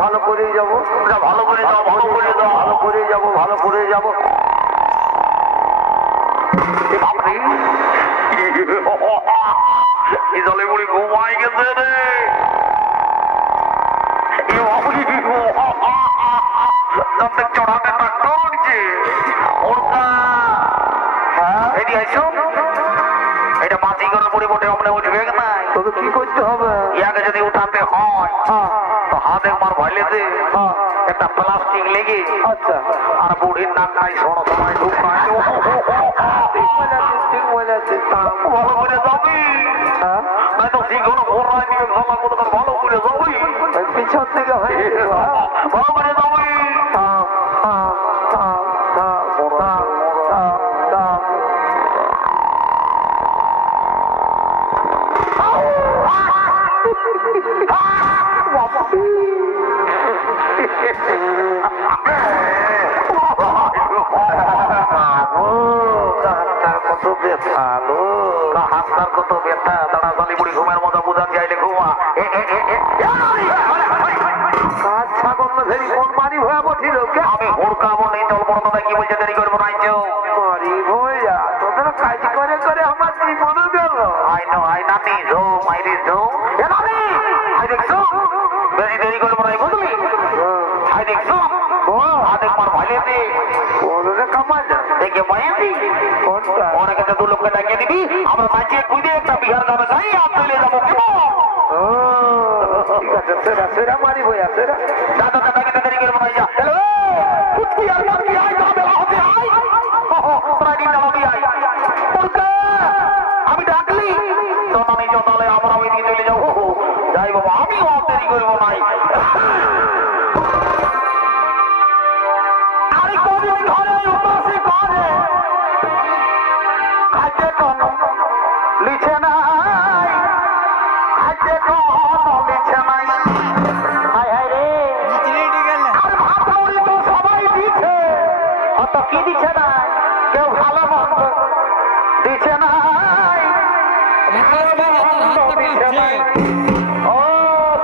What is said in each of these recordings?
ভালো করে করেই যাবো, ভালো করে যাও, ভালো করে যাও, ভালো করে যাবো, ভালো করে যাবো। জলে বুড়ি ঘুমাই গেছে রে। চড়াতে করছে এটা মাঝি করে পরিবর্তে আমরা উঠবে না। তোকে কি করতে হবে? ইয়াকে যদি উঠাতে হয় তো হাত একবার ভাইলেতে একটা প্লাস্টিক লেগে, আচ্ছা, আর বুড়ির নাক নাই সড়ো সময় ঢুক নাই। ঠিক বলেছিস। ভালো করে যাবি, নাই তো শিখুন ভোরাই নিয়ে ভালো করে যাবি, পিছন থেকে হয়ে ভালো করে যাবি। কত বেথালো, হাতটার কত ব্যথা। দাঁড়া জালি বুড়ি ঘুমের মজা বুঝান যাইলে ঘুমা। কাজ ছাগল না ধরি কোন মারি হয়ে বঠিল কে? আমি হুড়কাবো নেই তোর বড় দাদা কি বলছে দেরি করবো নাই কেউ। মারি ভয়া তোদের কাজ করে করে আমার জীবন গেল। আই নো আই নাতি জো মাইরি জো এ নাতি আই দেখছো বেশি দেরি করবো নাই বুঝলি। আই দেখছো হাত একবার ভাইলেতে ওরে কামাল দেখে মাইছি কোনটা? অনেকে তো 2 লোককে ডাকিয়ে দিবি, আমরা নাচিয়ে কুইদে একটা বিহার গানে যাই আর চলে যাবো। ও ঠিক আছে, সেরা সেরা মারি ভয়া সেরা। দাদা দাদা কিন্তু দেরি করবো নাই। যা হ্যালো কুচকি আর মারবি আই তো বেলা হতে আই তোরা দিন যাবি আই ওরকা আমি ডাকলি তো নামি জতালে আমরা ওই দিকে চলে যাবো। যাই বাবা আমিও আর দেরি করবো নাই। আরে কবি ঘরে উপাসে করে খাইতে কোন লিছে নাই, খাইতে কোন লিছে নাই। হায় হায় রে আর ভাত মুড়ি তো সবাই দিচ্ছে, অত কি দিচ্ছে না, কেউ ভালো মন্দ দিচ্ছে নাই, দিচ্ছে নাই। ও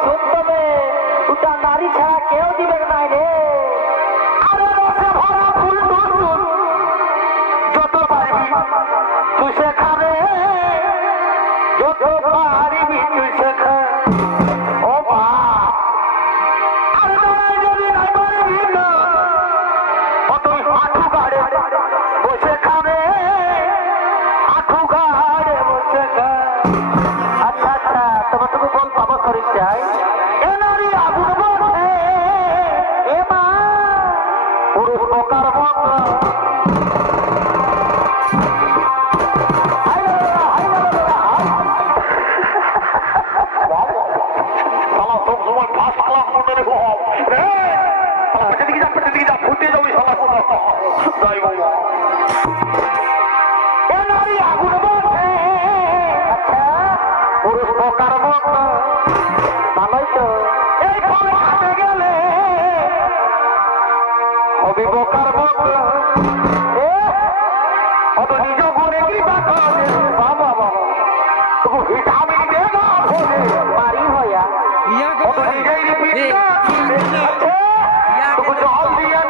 শুনতে ওটা নারী ছাড়া কেউ দিবে নাই রে। আরে রসে ভরা ফুল টুসুন যত পারবি চুষে খাবে, যত পারবি চুষে খা। ও বাপ আরে দাঁড়াই যদি নাই পারবি না তুই আঠু গাড়ে বসে খাবে, আঠু গাড়ে বসে খা। আচ্ছা আচ্ছা তোমার তুমি বল পাবো শরীর চাই এ নারী আগুন বসে এ মা পুরুষ পোকার মতো। সবসময় ফার্স্ট ক্লাস মনে রেখো রে। পেটে দিকে যা ফুটে যাবি সালা কোথা। যাই বাবা এ নারী আগুন বসে, আচ্ছা পুরুষ পোকার মতো ভালোই তো। এই ফল খাতে গেলে হবি পোকার মতো। এ অত নিজ গুণে কি বাবা বাবা তবু ভিটামিন দে না ভোলে মারি হইয়া অত নিজেই রিপিট না তবু জল দিয়ে